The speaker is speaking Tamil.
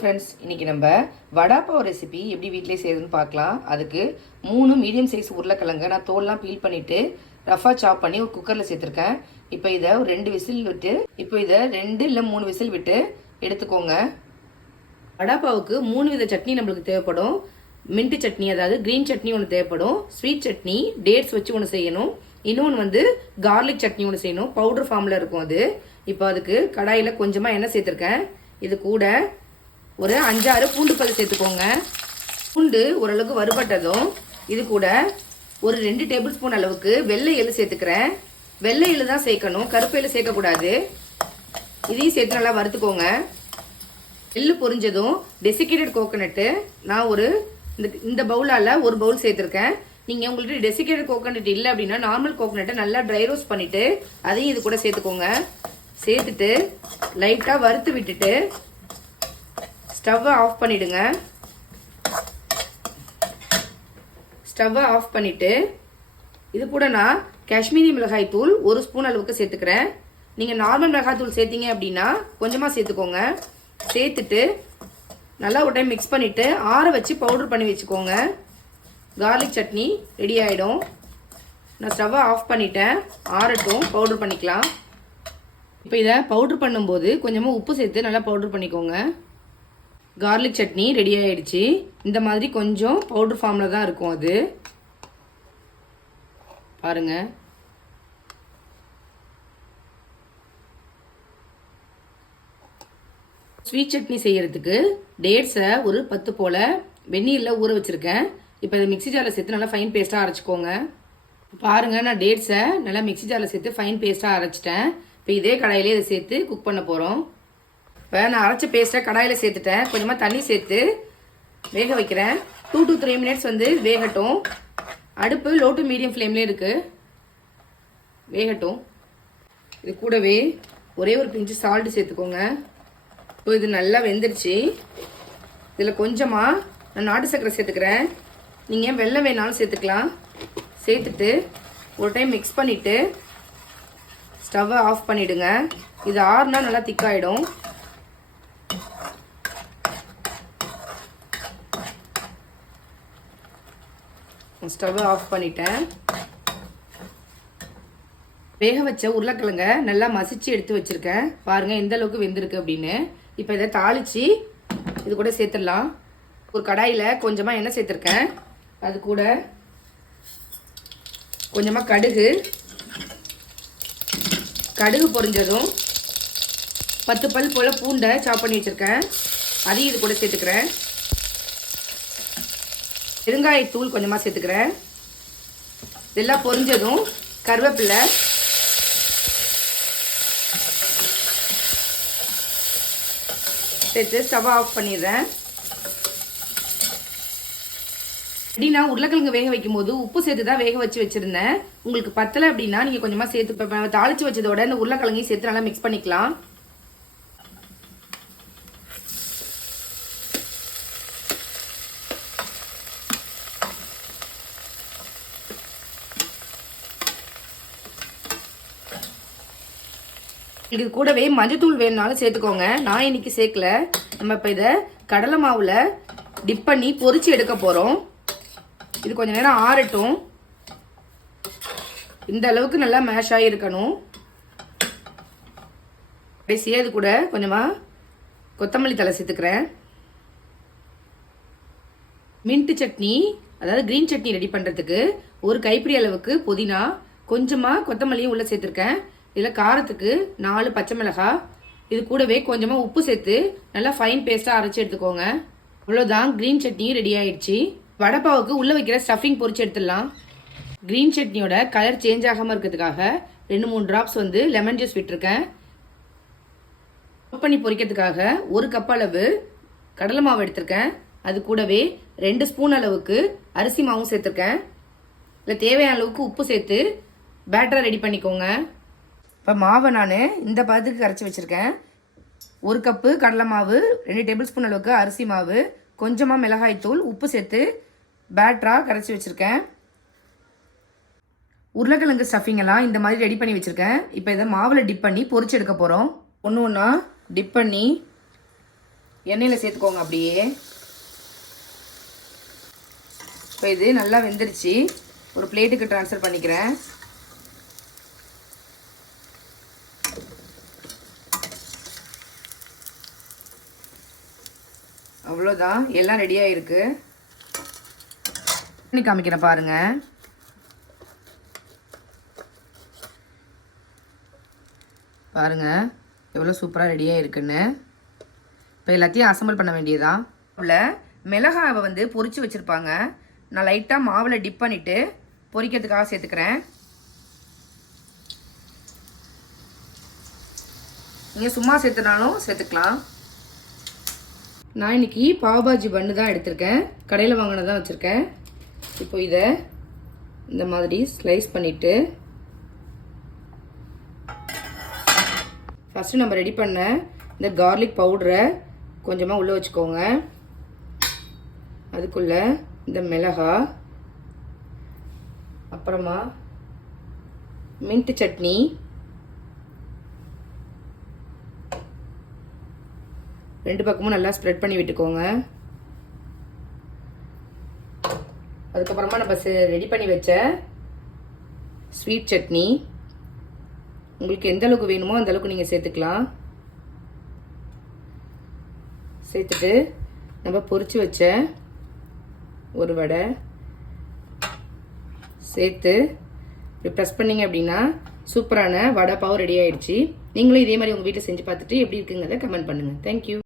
ஃப்ரெண்ட்ஸ், இன்றைக்கி நம்ம வடாப்பாவ் ரெசிபி எப்படி வீட்டிலே செய்யுதுன்னு பார்க்கலாம். அதுக்கு 3 மீடியம் சைஸ் உருளைக்கிழங்கு நான் தோல்லாம் பீல் பண்ணிவிட்டு ரஃபாக சாப் பண்ணி ஒரு குக்கரில் சேர்த்துருக்கேன். இப்போ இதை ஒரு 2 விசில் விட்டு 2 இல்லை 3 விசில் விட்டு எடுத்துக்கோங்க. வடாப்பாவுக்கு 3 வித சட்னி நம்மளுக்கு தேவைப்படும். மின்ட் சட்னி, அதாவது க்ரீன் சட்னி ஒன்று தேவைப்படும். ஸ்வீட் சட்னி டேட்ஸ் வச்சு ஒன்று செய்யணும். இன்னொன்று வந்து கார்லிக் சட்னி ஒன்று செய்யணும். பவுடர் ஃபார்மில் இருக்கும் அது. இப்போ அதுக்கு கடாயில் கொஞ்சமாக எண்ணெய் சேர்த்துருக்கேன். இது கூட ஒரு 5-6 பூண்டு பல் சேர்த்துக்கோங்க. பூண்டு ஓரளவுக்கு வறுபட்டதும் இது கூட ஒரு 2 டேபிள் ஸ்பூன் அளவுக்கு வெள்ளை எள்ளு சேர்த்துக்கிறேன். வெள்ளை எள்ளு தான் சேர்க்கணும், கருப்பு எள்ளு சேர்க்கக்கூடாது. இதையும் சேர்த்து நல்லா வறுத்துக்கோங்க. எள்ளு பொரிஞ்சதும் டெசிகேட்டட் கோகோனட்டு நான் இந்த பவுலால் ஒரு பவுல் சேர்த்துருக்கேன். நீங்கள் உங்கள்கிட்ட டெசிகேட்டட் கோகோனட் இல்லை அப்படின்னா நார்மல் கோகோனட்டை நல்லா ட்ரை ரோஸ்ட் பண்ணிவிட்டு அதையும் இது கூட சேர்த்துக்கோங்க. சேர்த்துட்டு லைட்டாக வறுத்து விட்டுட்டு ஸ்டவ்வை ஆஃப் பண்ணிடுங்க. ஸ்டவ்வை ஆஃப் பண்ணிவிட்டு இது கூட நான் காஷ்மீரி மிளகாய் தூள் 1 ஸ்பூன் அளவுக்கு சேர்த்துக்கிறேன். நீங்கள் நார்மல் மிளகாய் தூள் சேர்த்தீங்க அப்படின்னா கொஞ்சமாக சேர்த்துக்கோங்க. சேர்த்துட்டு நல்லா ஒரு டைம் மிக்ஸ் பண்ணிவிட்டு ஆற வச்சு பவுடர் பண்ணி வச்சுக்கோங்க. கார்லிக் சட்னி ரெடி ஆகிடும். நான் ஸ்டவ்வை ஆஃப் பண்ணிட்டேன், ஆறட்டும், பவுடர் பண்ணிக்கலாம். இப்போ இதை பவுடர் பண்ணும்போது கொஞ்சமாக உப்பு சேர்த்து நல்லா பவுடர் பண்ணிக்கோங்க. கார்லிக் சட்னி ரெடி ஆகிடுச்சு. இந்த மாதிரி கொஞ்சம் பவுடர் ஃபார்மில் தான் இருக்கும் அது. பாருங்க, ஸ்வீட் சட்னி செய்யறதுக்கு டேட்ஸை ஒரு 10 போல வெந்நீரில் ஊற வச்சுருக்கேன். இப்போ இதை மிக்சி ஜாரில் சேர்த்து நல்லா ஃபைன் பேஸ்ட்டாக அரைச்சிக்கோங்க. பாருங்கள், நான் டேட்ஸை நல்லா மிக்சி ஜாரில் சேர்த்து ஃபைன் பேஸ்ட்டாக அரைச்சிட்டேன். இப்போ இதே கடாயிலே இதை சேர்த்து குக் பண்ண போகிறோம். இப்போ நான் அரைச்ச பேஸ்ட்டை கடாயில் சேர்த்துட்டேன். கொஞ்சமாக தண்ணி சேர்த்து வேக வைக்கிறேன். 2 to 3 மினிட்ஸ் வந்து வேகட்டும். அடுப்பு லோ டு மீடியம் ஃப்ளேம்லேயே இருக்குது, வேகட்டும். இது கூடவே ஒரே ஒரு பிஞ்சு சால்ட்டு சேர்த்துக்கோங்க. இப்போ இது நல்லா வெந்துருச்சு. இதில் கொஞ்சமாக நான் நாட்டு சர்க்கரை சேர்த்துக்கிறேன். நீங்கள் வெல்லம் வேணாலும் சேர்த்துக்கலாம். சேர்த்துட்டு ஒரு டைம் மிக்ஸ் பண்ணிவிட்டு ஸ்டவ்வை ஆஃப் பண்ணிவிடுங்க. இது ஆறுனா நல்லா திக்காயிடும். ஸ்டவ்வை ஆஃப் பண்ணிட்டேன். வேக வச்ச உருளைக்கிழங்க நல்லா மசிச்சு எடுத்து வச்சுருக்கேன். பாருங்கள் எந்த அளவுக்கு வெந்திருக்கு அப்படின்னு. இப்போ இதை தாளித்து இது கூட சேர்த்துடலாம். ஒரு கடாயில் கொஞ்சமாக எண்ணெய் சேர்த்துருக்கேன். அது கூட கொஞ்சமாக கடுகு பொரிஞ்சதும் 10 பல் போல் பூண்டை சாப் பண்ணி வச்சுருக்கேன். அதையும் இது கூட சேர்த்துக்கிறேன். பெருங்காயத்தூள் கொஞ்சமாக சேர்த்துக்கிறேன். இதெல்லாம் பொரிஞ்சதும் கருவேப்பிலை, சேர்த்து ஸ்டவ் ஆஃப் பண்ணிடுறேன். அப்படின்னா உருளைக்கிழங்கு வேக வைக்கும் போது உப்பு சேர்த்து தான் வேக வச்சுருந்தேன். உங்களுக்கு பத்தலை அப்படின்னா நீங்கள் கொஞ்சமாக சேர்த்து தாளித்து வச்சதோட இந்த உருளைக்கிழங்கையும் சேர்த்து நல்லா மிக்ஸ் பண்ணிக்கலாம். இது கூடவே மஞ்சத்தூள் வேணுனாலும் சேர்த்துக்கோங்க. நான் இன்னைக்கு சேர்க்கல. நம்ம இப்போ இதை கடலை மாவில் டிப் பண்ணி பொரிச்சு எடுக்க போகிறோம். இது கொஞ்சம் நேரம் ஆறட்டும். இந்த அளவுக்கு நல்லா மேஷ் ஆகி இருக்கணும். கடைசியாக இது கூட கொஞ்சமாக கொத்தமல்லி தழை சேர்த்துக்கிறேன். மின்ட் சட்னி, அதாவது க்ரீன் சட்னி ரெடி பண்ணுறதுக்கு ஒரு கைப்பிடி அளவுக்கு புதினா, கொஞ்சமாக கொத்தமல்லியும் உள்ளே சேர்த்துருக்கேன். இதில் காரத்துக்கு 4 பச்சை மிளகாய், இது கூடவே கொஞ்சமாக உப்பு சேர்த்து நல்லா ஃபைன் பேஸ்ட்டாக அரைச்சி எடுத்துக்கோங்க. அவ்வளோதான், க்ரீன் சட்னி ரெடி ஆயிடுச்சு. வடைப்பாவுக்கு உள்ளே வைக்கிற ஸ்டஃபிங் பொரிச்சு எடுத்துடலாம். க்ரீன் சட்னியோட கலர் சேஞ்ச் ஆகாமல் இருக்கிறதுக்காக 2-3 ட்ராப்ஸ் வந்து லெமன் ஜூஸ் விட்டுருக்கேன். பண்ணி பொரிக்கிறதுக்காக 1 கப் அளவு கடலை மாவு எடுத்திருக்கேன். அது கூடவே 2 ஸ்பூன் அளவுக்கு அரிசி மாவும் சேர்த்துருக்கேன். இதில் தேவையான அளவுக்கு உப்பு சேர்த்து பேட்டரை ரெடி பண்ணிக்கோங்க. இப்போ மாவை நான் இந்த பதத்துக்கு கரைச்சி வச்சுருக்கேன். 1 கப்பு கடலை மாவு, 2 டேபிள் ஸ்பூன் அளவுக்கு அரிசி மாவு, கொஞ்சமாக மிளகாய்த்தூள், உப்பு சேர்த்து பேட்டராக கரைச்சி வச்சுருக்கேன். உருளைக்கிழங்கு ஸ்டஃபிங் எல்லாம் இந்த மாதிரி ரெடி பண்ணி வச்சுருக்கேன். இப்போ இதை மாவில் டிப் பண்ணி பொரிச்சு எடுக்க போகிறோம். ஒன்று ஒன்றா டிப் பண்ணி எண்ணெயில் சேர்த்துக்கோங்க அப்படியே. இப்போ இது நல்லா வெந்துருச்சு. ஒரு பிளேட்டுக்கு ட்ரான்ஸ்ஃபர் பண்ணிக்கிறேன். அவ்வளோதான், எல்லாம் ரெடியாக இருக்குது. பண்ணி காமிக்கிறேன் பாருங்கள். பாருங்கள் எவ்வளோ சூப்பராக ரெடியாக இருக்குன்னு. இப்போ எல்லாத்தையும் அசம்பிள் பண்ண வேண்டியதான். உள்ள மிளகாவை வந்து பொரிச்சு வச்சுருப்பாங்க. நான் லைட்டாக மாவில் டிப் பண்ணிவிட்டு பொரிக்கிறதுக்காக சேர்த்துக்கிறேன். நீங்கள் சும்மா சேர்த்துனாலும் சேர்த்துக்கலாம். நான் இன்னைக்கு பாவ்பாஜி பன்னு தான் எடுத்திருக்கேன். கடையில் வாங்கினதான் வச்சுருக்கேன். இப்போ இதை இந்த மாதிரி ஸ்லைஸ் பண்ணிவிட்டு ஃபஸ்ட்டு நம்ம ரெடி பண்ண இந்த கார்லிக் பவுடரை கொஞ்சமாக உள்ளே வச்சுக்கோங்க. அதுக்குள்ளே இந்த மிளகா, அப்புறமா மின்ட் சட்னி, ரெண்டு பக்கமும் நல்லா ஸ்ப்ரெட் பண்ணி விட்டுக்கோங்க. அதுக்கப்புறமா நம்ம ரெடி பண்ணி வச்ச ஸ்வீட் சட்னி, உங்களுக்கு எந்த அளவுக்கு வேணுமோ அந்த அளவுக்கு நீங்கள் சேர்த்துக்கலாம். சேர்த்துட்டு நம்ம பொரிச்சு வச்ச ஒரு வடை சேர்த்து இப்படி ப்ரெஸ் பண்ணிங்க அப்படின்னா சூப்பரான வடை பாவு ரெடி ஆயிடுச்சு. நீங்களும் இதே மாதிரி உங்கள் வீட்டில் செஞ்சு பார்த்துட்டு எப்படி இருக்குங்கிறத கமெண்ட் பண்ணுங்கள். தேங்க்யூ.